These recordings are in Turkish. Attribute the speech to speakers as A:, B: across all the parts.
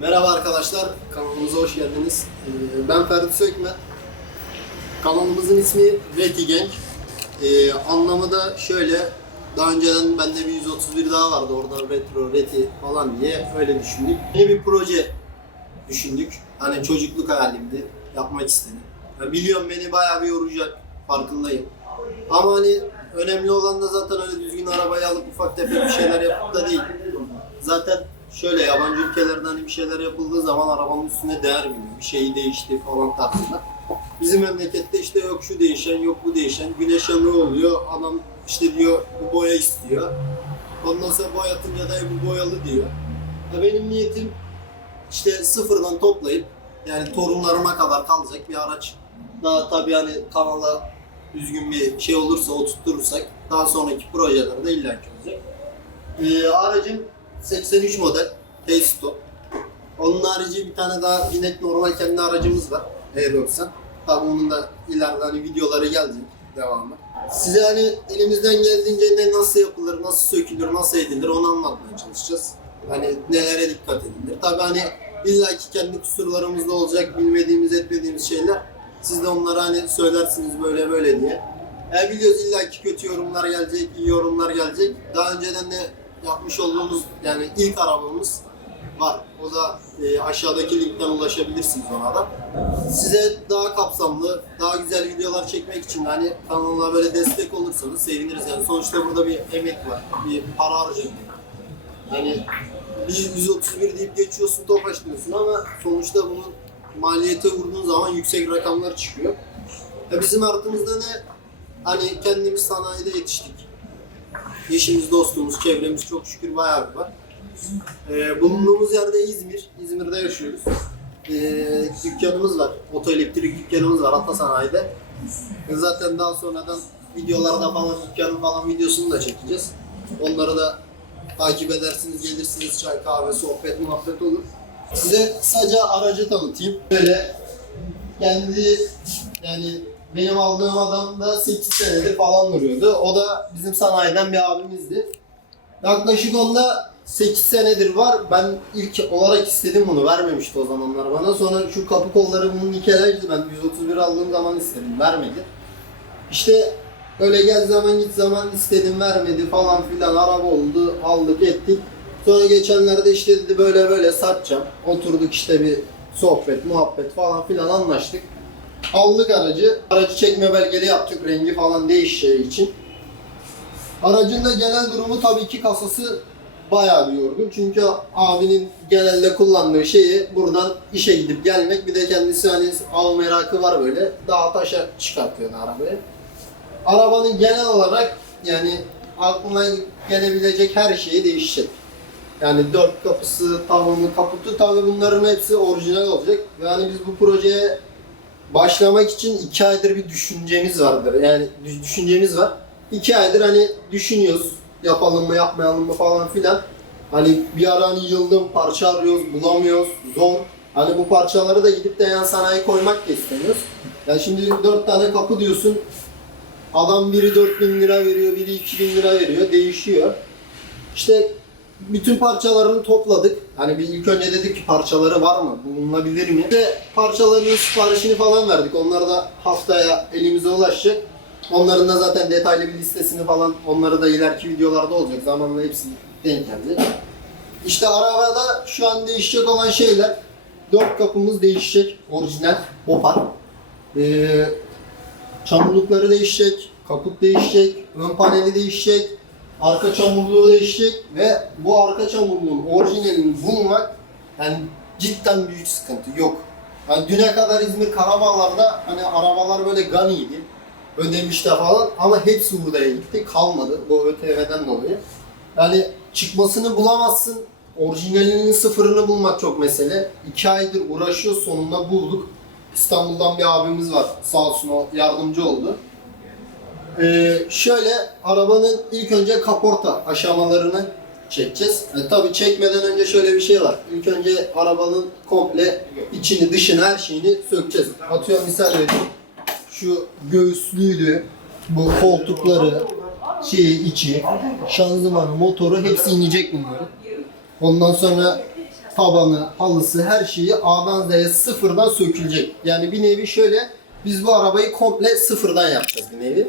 A: Merhaba arkadaşlar, kanalımıza hoş geldiniz. Ee, Ben Ferdi Sökmen. Kanalımızın ismi Reti Gang. Ee, anlamı da şöyle, daha önceden bende bir 131 daha vardı orada retro, reti falan diye öyle düşündük. Yeni bir proje düşündük. Hani çocukluk hayalimdi, yapmak istedim. Ya biliyorum beni bayağı bir yoracak, farkındayım. Ama hani önemli olan da zaten öyle düzgün arabayı alıp ufak tefek bir şeyler yapıp da değil. Zaten şöyle yabancı ülkelerde hani bir şeyler yapıldığı zaman arabanın üstüne değer biniyor. Bir şeyi değişti falan tarzında. Bizim memlekette işte yok şu değişen, yok bu değişen. Güneş yanığı oluyor. Adam işte diyor bu boya istiyor. Ondan sonra boyatınca da bu boyalı diyor. Ya benim niyetim işte sıfırdan toplayıp yani torunlarıma kadar kalacak bir araç. Daha tabii hani kanala düzgün bir şey olursa oturturursak daha sonraki projelerde illaki olacak. Ee, aracım 83 model T-Stop. Onun harici bir tane daha yine normal kendi aracımız var. Aerox'an. Tabii onun da ileride hani videoları gelecek devamı. Size hani elimizden geldiğince ne nasıl yapılır, nasıl sökülür, nasıl edilir onu anlatmaya çalışacağız. Hani nelere dikkat edilir. Tabii hani illaki kendi kusurlarımız da olacak, bilmediğimiz, etmediğimiz şeyler. Siz de onlara hani söylersiniz böyle böyle diye. Yani biliyoruz illaki kötü yorumlar gelecek, iyi yorumlar gelecek. Daha önceden de yapmış olduğumuz yani ilk arabamız var. O da e, aşağıdaki linkten ulaşabilirsiniz ona da. Size daha kapsamlı, daha güzel videolar çekmek için hani kanala böyle destek olursanız seviniriz. Yani sonuçta burada bir emek var, bir para harcanıyor. Yani bir 131 deyip geçiyorsun, topaç diyorsun ama sonuçta bunun maliyete vurduğun zaman yüksek rakamlar çıkıyor. Ya bizim artımızda ne? Hani kendimiz sanayide yetiştik. Eşimiz, dostumuz, çevremiz çok şükür bayağı bir var. Ee, bulunduğumuz yerde İzmir. İzmir'de yaşıyoruz. Ee, dükkanımız var. Otoelektrik dükkanımız var Ata Sanayi'de. Ee, zaten daha sonradan videolarda falan dükkanın falan videosunu da çekeceğiz. Onları da takip edersiniz, gelirsiniz çay, kahve, sohbet, muhabbet olur. Size kısaca aracı tanıtayım. Böyle kendi yani benim aldığım adam da 8 senedir falan duruyordu. O da bizim sanayiden bir abimizdi. Yaklaşık onda 8 senedir var. Ben ilk olarak istedim bunu. Vermemişti o zamanlar bana. Sonra şu kapı kolları bunun nikelajdı. Ben 131 aldığım zaman istedim. Vermedi. İşte öyle gel zaman git zaman istedim vermedi falan filan. Araba oldu. Aldık ettik. Sonra geçenlerde işte dedi böyle böyle satacağım. Oturduk işte bir sohbet, muhabbet falan filan anlaştık. Aldık aracı. Aracı çekme belgeli yaptık rengi falan değişeceği için. Aracın da genel durumu tabii ki kasası bayağı bir yorgun. Çünkü abinin genelde kullandığı şeyi buradan işe gidip gelmek. Bir de kendisi hani av merakı var böyle. Dağa taşa çıkartıyor arabayı. Arabanın genel olarak yani aklına gelebilecek her şeyi değişecek. Yani dört kapısı, tavanı, kaputu tabii bunların hepsi orijinal olacak. Yani biz bu projeye başlamak için iki aydır bir düşüncemiz vardır. Yani düş- düşüncemiz var. İki aydır hani düşünüyoruz. Yapalım mı yapmayalım mı falan filan. Hani bir ara hani yıldım parça arıyoruz, bulamıyoruz, zor. Hani bu parçaları da gidip de yan sanayi koymak da istemiyoruz. Yani şimdi dört tane kapı diyorsun. Adam biri 4000 lira veriyor, biri 2000 lira veriyor. Değişiyor. İşte bütün parçalarını topladık. Hani bir ilk önce dedik ki parçaları var mı? Bulunabilir mi? Ve parçalarının siparişini falan verdik. Onlar da haftaya elimize ulaşacak. Onların da zaten detaylı bir listesini falan onları da ileriki videolarda olacak. Zamanla hepsi denk geldi. İşte arabada şu an değişecek olan şeyler dört kapımız değişecek. Orijinal Opar. Ee, çamurlukları değişecek. Kaput değişecek. Ön paneli değişecek. Arka çamurluğu değişecek ve bu arka çamurluğun orijinalini bulmak yani cidden büyük sıkıntı yok. Yani düne kadar İzmir Karabağlar'da hani arabalar böyle ganiydi. Ödemiş'te falan ama hepsi Urla'ya gitti. Kalmadı bu ÖTV'den dolayı. Yani çıkmasını bulamazsın. Orijinalinin sıfırını bulmak çok mesele. İki aydır uğraşıyor sonunda bulduk. İstanbul'dan bir abimiz var. Sağ olsun o yardımcı oldu. Ee, şöyle arabanın ilk önce kaporta aşamalarını çekeceğiz. E, tabii çekmeden önce şöyle bir şey var. İlk önce arabanın komple içini, dışını, her şeyini sökeceğiz. Atıyorum misal vereyim. Şu göğüslüydü, bu koltukları, şeyi, içi, şanzımanı, motoru hepsi inecek bunların. Ondan sonra tabanı, halısı, her şeyi A'dan Z'ye sıfırdan sökülecek. Yani bir nevi şöyle biz bu arabayı komple sıfırdan yapacağız bir nevi.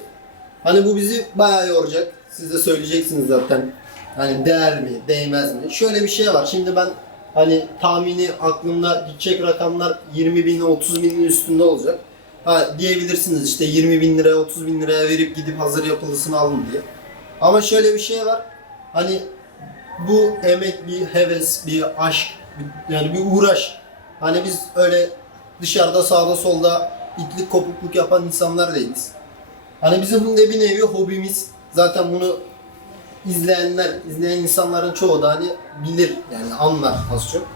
A: Hani bu bizi bayağı yoracak. Siz de söyleyeceksiniz zaten. Hani değer mi, değmez mi? Şöyle bir şey var. Şimdi ben hani tahmini aklımda gidecek rakamlar 20 bin, 30 binin üstünde olacak. Ha, diyebilirsiniz işte 20 bin liraya, 30 bin liraya verip gidip hazır yapılısını alın diye. Ama şöyle bir şey var. Hani bu emek bir heves, bir aşk, yani bir uğraş. Hani biz öyle dışarıda sağda solda itlik kopukluk yapan insanlar değiliz. Hani bizim de bir nevi hobimiz. Zaten bunu izleyenler, izleyen insanların çoğu da hani bilir yani anlar az çok.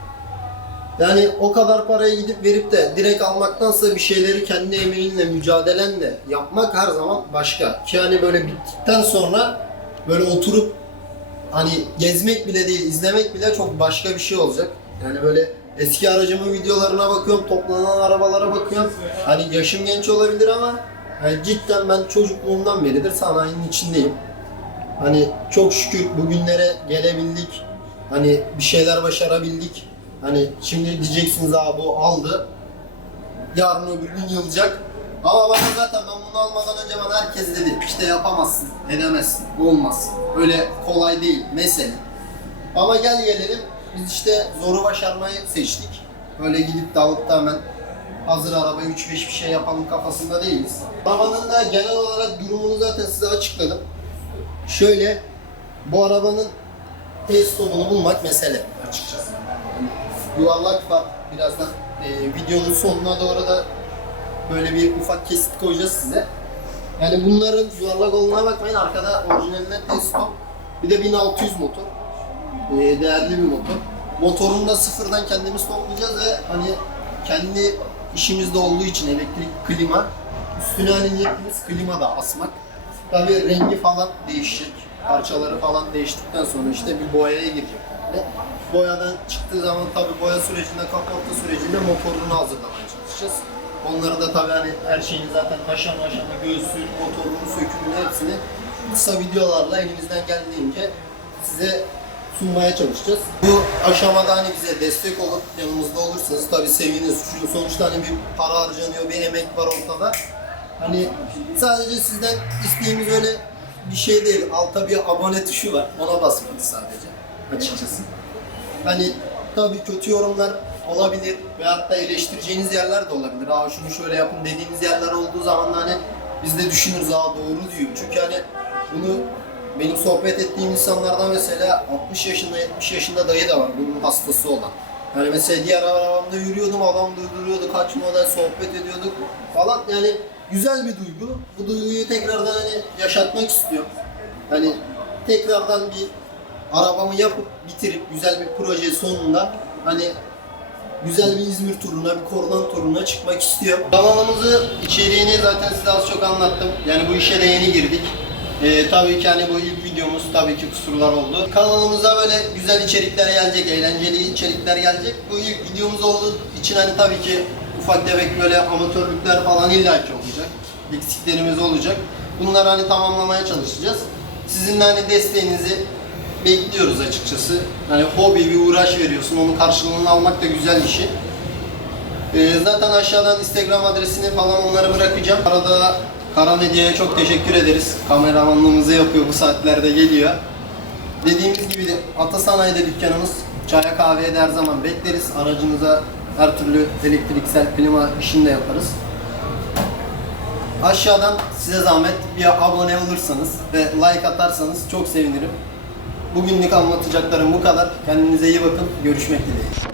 A: Yani o kadar paraya gidip verip de direkt almaktansa bir şeyleri kendi emeğinle, mücadelenle yapmak her zaman başka. Ki hani böyle bittikten sonra böyle oturup hani gezmek bile değil, izlemek bile çok başka bir şey olacak. Yani böyle eski aracımın videolarına bakıyorum, toplanan arabalara bakıyorum. Hani yaşım genç olabilir ama yani cidden ben çocukluğumdan beridir sanayinin içindeyim. Hani çok şükür bugünlere gelebildik. Hani bir şeyler başarabildik. Hani şimdi diyeceksiniz abi bu aldı. Yarın öbür gün yılacak. Ama bana zaten ben bunu almadan önce bana herkes dedi işte yapamazsın, edemezsin, olmaz. Öyle kolay değil mesele. Ama gel gelelim biz işte zoru başarmayı seçtik. Öyle gidip de da hemen hazır araba 3-5 bir şey yapalım kafasında değiliz. Arabanın da genel olarak durumunu zaten size açıkladım. Şöyle bu arabanın test stopunu bulmak mesele açıkçası. Yuvarlak var birazdan e, videonun sonuna doğru da böyle bir ufak kesit koyacağız size. Yani bunların yuvarlak olduğuna bakmayın arkada orijinalinden test stop. Bir de 1600 motor. E, değerli bir motor. Motorunu da sıfırdan kendimiz toplayacağız ve hani kendi işimizde olduğu için elektrik, klima üstüne hani niyetimiz klima da asmak. Tabii rengi falan değişecek. Parçaları falan değiştikten sonra işte bir boyaya girecek. komple. Boyadan çıktığı zaman tabii boya sürecinde, kaporta sürecinde motorunu hazırlamaya çalışacağız. Onları da tabii hani her şeyini zaten aşama aşama göğsünü, motorunu, sökümünü hepsini kısa videolarla elimizden geldiğince size sunmaya çalışacağız. Bu aşamada hani bize destek olup yanımızda olursanız tabii seviniriz. Çünkü sonuçta hani bir para harcanıyor, bir emek var ortada. Hani sadece sizden isteğimiz öyle bir şey değil. Altta bir abone tuşu var. Ona basmanız sadece açıkçası. Hani tabii kötü yorumlar olabilir veyahut da eleştireceğiniz yerler de olabilir. Aa şunu şöyle yapın dediğiniz yerler olduğu zaman hani biz de düşünürüz aa doğru diyor. Çünkü hani bunu benim sohbet ettiğim insanlardan mesela 60 yaşında 70 yaşında dayı da var bunun hastası olan. Yani mesela diğer arabamda yürüyordum adam durduruyordu kaç model sohbet ediyorduk falan yani güzel bir duygu. Bu duyguyu tekrardan hani yaşatmak istiyorum. Hani tekrardan bir arabamı yapıp bitirip güzel bir proje sonunda hani güzel bir İzmir turuna, bir kordan turuna çıkmak istiyorum. Kanalımızı, içeriğini zaten size az çok anlattım. Yani bu işe de yeni girdik. Ee, tabii ki hani bu ilk videomuz tabii ki kusurlar oldu. Kanalımıza böyle güzel içerikler gelecek, eğlenceli içerikler gelecek. Bu ilk videomuz olduğu için hani tabii ki ufak tefek böyle amatörlükler falan illaki olacak. Eksiklerimiz olacak. Bunları hani tamamlamaya çalışacağız. Sizin de hani desteğinizi bekliyoruz açıkçası. Hani hobi bir uğraş veriyorsun, onun karşılığını almak da güzel bir şey. Ee, zaten aşağıdan Instagram adresini falan onları bırakacağım. Arada Kara Medya'ya çok teşekkür ederiz. Kameramanlığımızı yapıyor bu saatlerde geliyor. Dediğimiz gibi de Atasanayi'de dükkanımız. Çaya kahveye de her zaman bekleriz. Aracınıza her türlü elektriksel klima işini de yaparız. Aşağıdan size zahmet bir abone olursanız ve like atarsanız çok sevinirim. Bugünlük anlatacaklarım bu kadar. Kendinize iyi bakın. Görüşmek dileğiyle.